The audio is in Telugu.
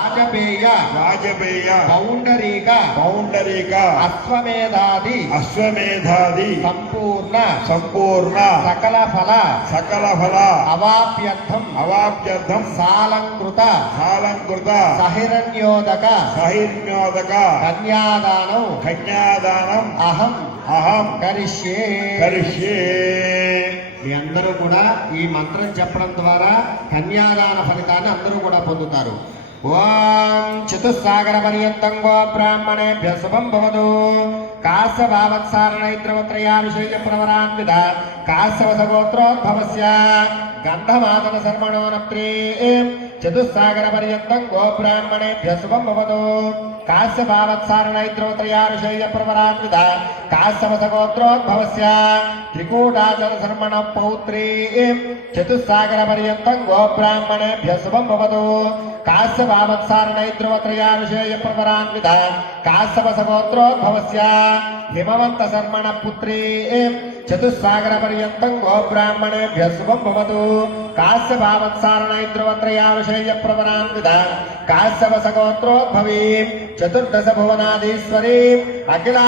వాజపేయ వాజపేయ పౌండరీక పౌండరీక అశ్వమేధాది సంపూర్ణ సకల ఫల అవాప్యర్థం సాలంకృత సహిరణ్యోదక కన్యాదానం అహం కరిష్యే. మీ అందరూ కూడా ఈ మంత్రం చెప్పడం ద్వారా కన్యాదాన ఫలితాన్ని అందరూ కూడా పొందుతారు. ఓం చతుస్సాగర పర్యంతం గో బ్రాహ్మణేభ్య శుభం భవతు. కాశ్యవావత్సారణైత్రవత్రయాభిషేక ప్రవరాన్విత కాశ్యవసగోత్రోద్భవస్య గంధమాదన శర్మణోనప్రే చతుస్సాగర పర్యంతం గో బ్రాహ్మణేభ్య శుభం భవతు. కాశ్యవావత్సారణైత్రవత్రయాభిషేక ప్రవరాన్విత కాశ్యవసగోత్రోద్భవస్య త్రికూటాచల శర్మణ పౌత్రే చతుస్సాగర పర్యంతం గో బ్రాహ్మణేభ్య శుభం భవతు. కాశ్యవావత్సారణైత్రవత్రయాభిషేక ప్రవరాన్విత కాశ్యవసగోత్రోద్భవస్య హిమవంత శర్మణ పుత్రే చతుస్సాగర పర్యంతం గో బ్రాహ్మణేభ్య శుభం భవతు. కాశ్యవావత్సారణైత్రవత్రయాభిషేక ప్రవరాన్విత కాశ్యవసగోత్రోద్భవీ చతుర్దశ భువనాధీశ్వరీ అఖిలా